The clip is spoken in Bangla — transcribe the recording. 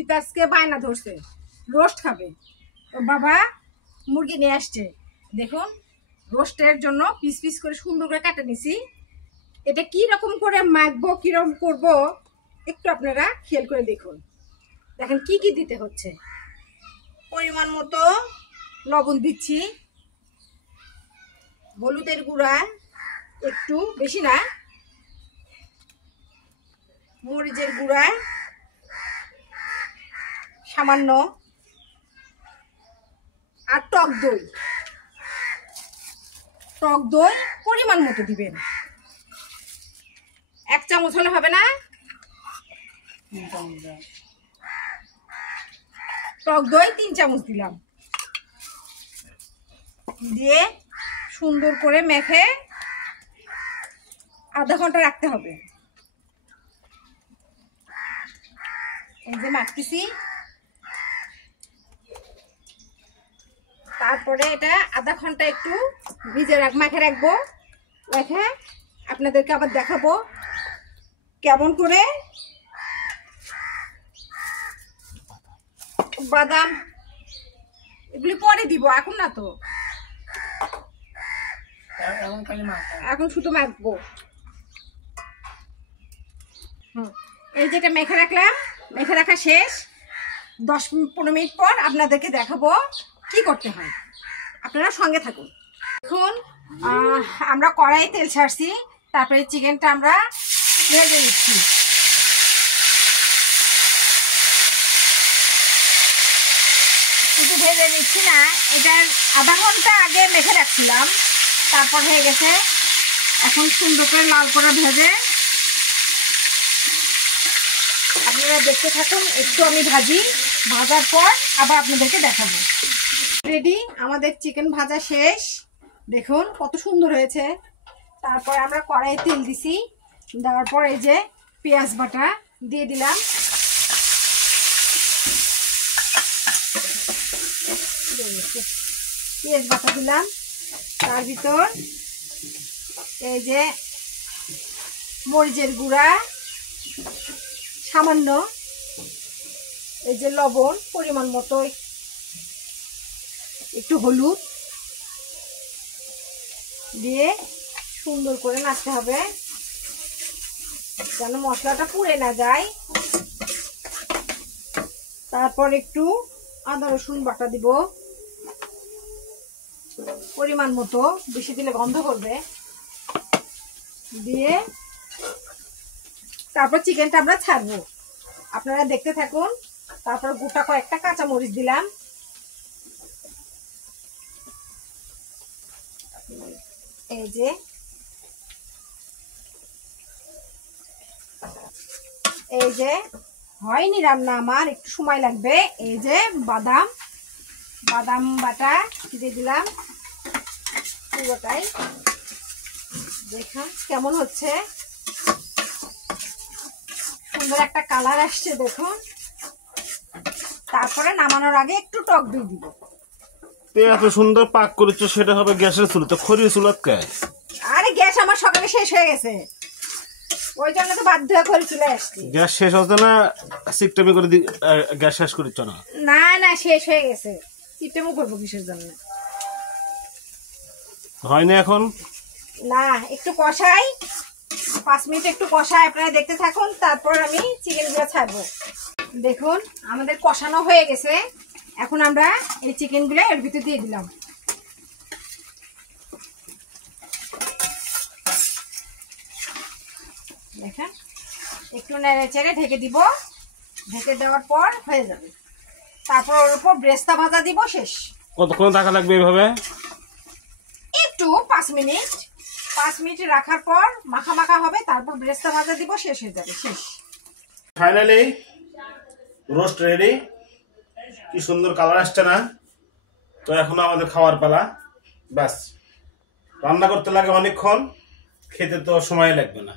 পিতাসকে বায়না ধরছে রোস্ট খাবে। তো বাবা মুরগি নিয়ে আসছে, দেখুন রোস্টের জন্য পিস পিস করে সুন্দর করে কাটে নিছি। এটা কি রকম করে মাখবো, কিরকম করব একটু আপনারা খেয়াল করে দেখুন। দেখেন কি কি দিতে হচ্ছে। পরিমাণ মতো লবণ দিচ্ছি, হলুদের গুঁড়া একটু বেশি না, মরিচের গুঁড়া সামান্য, আর টক দই। টক দই পরিমাণ মতো দিবেন, 1 চামচ হলে হবে না, টক দই 3 চামচ দিলাম। দিয়ে সুন্দর করে মেখে আধা ঘন্টা রাখতে হবে। এই যে মাখতেছি, তারপরে এটা আধা ঘন্টা একটু ভিজে মাখে রাখবো। রেখে আপনাদেরকে আবার দেখাবো কেমন করে বাদাম এগুলি পরে দিব, এখন না তো, এখন শুধু মাখবো। এই যেটা মেখে রাখলাম, মেখে রাখা শেষ। 10-15 মিনিট পর আপনাদেরকে দেখাবো কি করতে হয়, আপনারা সঙ্গে থাকুন। এখন আমরা কড়াই তেল ছাড়ছি, তারপরে চিকেনটা আমরা ভেজে নিচ্ছি। শুধু ভেজে নিচ্ছি না, এটার আধা ঘন্টা আগে মেখে রাখছিলাম, তারপর হয়ে গেছে। এখন সুন্দর করে লাল করে ভেজে আপনারা দেখতে থাকুন। একটু আমি ভাজি, ভাজার পর আবার আপনাদেরকে দেখাবো। রেডি, আমাদের চিকেন ভাজা শেষ। দেখুন কত সুন্দর হয়েছে। তারপর আমরা কড়াইয়ে তেল দিছি, দেওয়ার পর এই যে পেঁয়াজ বাটা দিয়ে দিলাম। পেঁয়াজ বাটা দিলাম, তার ভিতর এই যে মরিচের গুঁড়া সামান্য, এই যে লবণ পরিমাণ মতো, একটু হলুদ দিয়ে সুন্দর করে নাড়তে হবে যেন মশলাটা পুড়ে না যায়। তারপর একটু আদা রসুন বাটা দিব পরিমাণ মতো, বেশি দিলে গন্ধ করবে। দিয়ে তারপর চিকেনটা আমরা ছাড়বো, আপনারা দেখতে থাকুন। তারপর গোটা কয়েকটা কাঁচামরিচ দিলাম। এই যে হয়নি রান্না, আমার একটু সময় লাগবে। এই যে বাদাম বাটা দিয়ে দিলাম পুরোটাই। দেখুন কেমন হচ্ছে, সুন্দর একটা কালার আসছে দেখুন। তারপরে নামানোর আগে একটু টক দই দিব। এত সুন্দর পাক করেছো, সেটা হবে গ্যাসের চুলাতে, খড়ির চুলাত খায়। আরে গ্যাস আমার সকালে শেষ হয়ে গেছে, ওই জন্য তো বাধ্য হয়ে খড়ি চলে আসছি। গ্যাস শেষ হচ্ছে না, সিস্টেমে করে গ্যাস শেষ করিচ্ছ না? না না, শেষ হয়ে গেছে। সিস্টেমও করবো কিসের জন্য? হয়নি এখন না, একটু কষাই, 5 মিনিট একটু কষাই, আপনারা দেখতে থাকুন। তারপর আমি চিকেনগুলো ছাড়বো। দেখুন আমাদের কষানো হয়ে গেছে। এখন আমরা এই চিকেনগুলো এর ভিতর দিয়ে দিলাম। দেখেন একটু নেড়ে চেড়ে ঢেকে দিব। ঢেকে দেওয়ার পর হয়ে যাবে। তারপর ওর উপর ব্রেস্তা ভাজা দিব। শেষ। কতক্ষণ রাখা লাগবে এইভাবে? একটু 5 মিনিট। 5 মিনিট রাখার পর মাখা মাখা হবে, তারপর ব্রেস্তা ভাজা দিব। শেষ হয়ে যাবে। শেষ। Finally roast ready. কি সুন্দর কালার আসছে না? তো এখন আমাদের খাওয়ার পালা। ব্যাস, রান্না করতে লাগে অনেকক্ষণ, খেতে তো সময় লাগবে না।